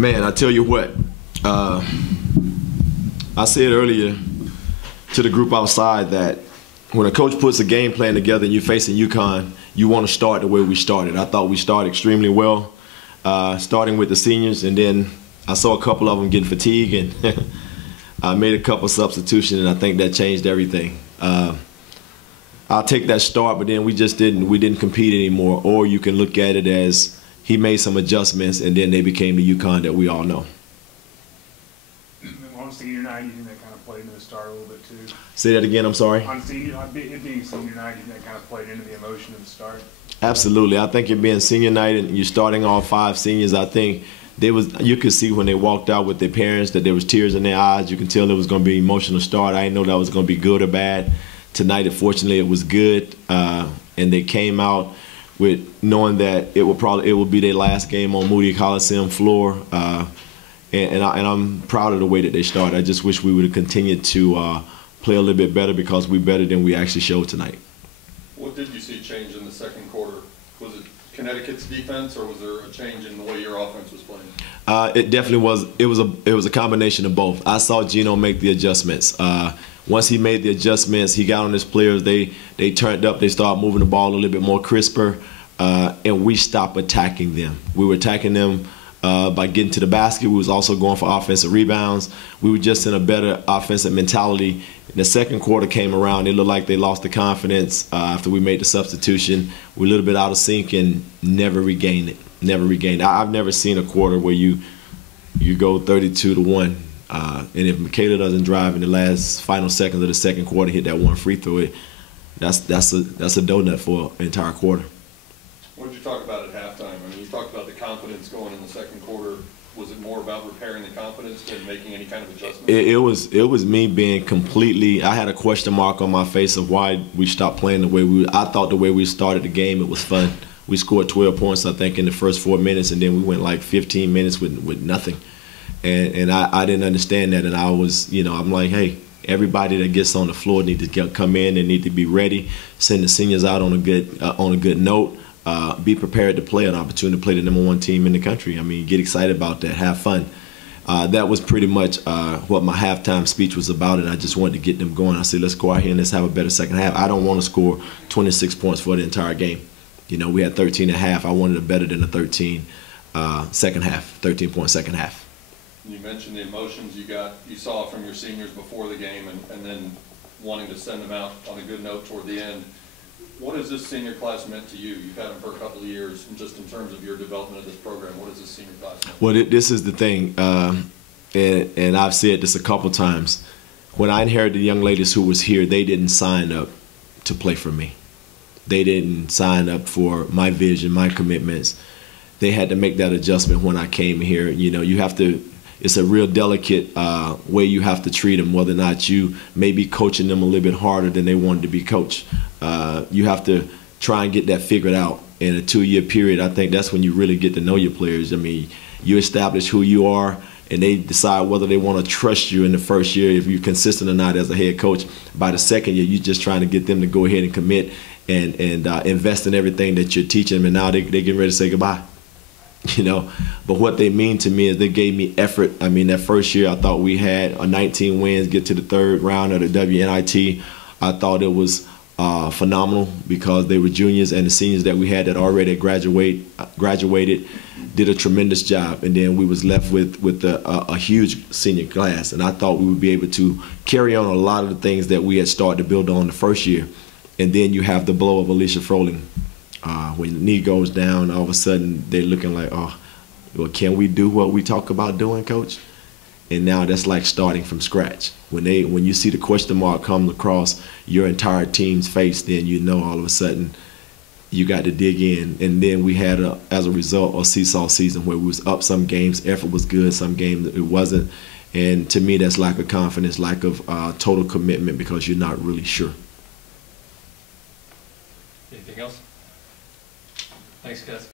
Man, I tell you what, I said earlier to the group outside that when a coach puts a game plan together and you're facing UConn, you want to start the way we started. I thought we started extremely well, starting with the seniors, and then I saw a couple of them getting fatigued, and I made a couple substitutions, and I think that changed everything. I'll take that start, but then we didn't compete anymore. Or you can look at it as he made some adjustments, and then they became the UConn that we all know. On senior night, you think that kind of played into the start a little bit too? Say that again, I'm sorry? On senior, it being senior night, you think that kind of played into the emotion of the start? Absolutely. I think it being senior night and you're starting all 5 seniors, I think you could see when they walked out with their parents that there was tears in their eyes. You can tell it was going to be an emotional start. I didn't know that was going to be good or bad. Tonight, fortunately, it was good, and they came out with knowing that it would be their last game on Moody Coliseum floor, and I'm proud of the way that they started. I just wish we would have continued to play a little bit better because we're better than we actually showed tonight. What did you see change in the second quarter? Was it Connecticut's defense, or was there a change in the way your offense was playing? It definitely was. It was a combination of both. I saw Gino make the adjustments. Once he made the adjustments, he got on his players. They turned up. They started moving the ball a little bit more crisper, and we stopped attacking them. We were attacking them by getting to the basket. We was also going for offensive rebounds. We were just in a better offensive mentality. The second quarter came around. It looked like they lost the confidence after we made the substitution. We're a little bit out of sync and never regained it. Never regained it. I've never seen a quarter where you go 32-1. And if Michaela doesn't drive in the last final seconds of the second quarter, hit that one free throw, that's a donut for an entire quarter. What did you talk about at halftime? I mean, you talked about the confidence going in the second quarter. Was it more about repairing the confidence than making any kind of adjustment? It was me being completely. I had a question mark on my face of why we stopped playing the way we. I thought the way we started the game, it was fun. We scored 12 points, I think, in the first 4 minutes, and then we went like 15 minutes with nothing. And I didn't understand that, and I was, I'm like, hey, everybody that gets on the floor need to come in and need to be ready. Send the seniors out on a good note. Be prepared to play, an opportunity to play the #1 team in the country. I mean, get excited about that, have fun. That was pretty much what my halftime speech was about, and I just wanted to get them going. I said, let's go out here and let's have a better second half. I don't want to score 26 points for the entire game. We had 13 at half. I wanted it better than a 13 second half, 13-point second half. You mentioned the emotions you saw from your seniors before the game, and then wanting to send them out on a good note toward the end. What has this senior class meant to you? You've had them for a couple of years, and just in terms of your development of this program, what has this senior class meant? Well, this is the thing, and I've said this a couple times. When I inherited the young ladies who was here, they didn't sign up to play for me. They didn't sign up for my vision, my commitments. They had to make that adjustment when I came here. You have to. It's a real delicate way you have to treat them, whether or not you may be coaching them a little bit harder than they wanted to be coached. You have to try and get that figured out in a 2-year period. I think that's when you really get to know your players. I mean, you establish who you are, and they decide whether they want to trust you in the first year, if you're consistent or not as a head coach. By the second year, you're just trying to get them to go ahead and commit and invest in everything that you're teaching them, and now they're getting ready to say goodbye. But what they mean to me is they gave me effort. I mean, that first year I thought we had 19 wins, get to the 3rd round of the WNIT. I thought it was phenomenal because they were juniors, and the seniors that we had that already graduated did a tremendous job. And then we was left with a huge senior class, and I thought we would be able to carry on a lot of the things that we had started to build on the first year. And then you have the blow of Alicia Froling. When the knee goes down, all of a sudden they're looking like, oh, well, can we do what we talk about doing, Coach? And now that's like starting from scratch. When you see the question mark come across your entire team's face, then all of a sudden you got to dig in. And then we had, as a result, a seesaw season where we was up some games, effort was good, some games it wasn't. And to me, that's lack of confidence, lack of total commitment because you're not really sure. Anything else? Thanks, guys.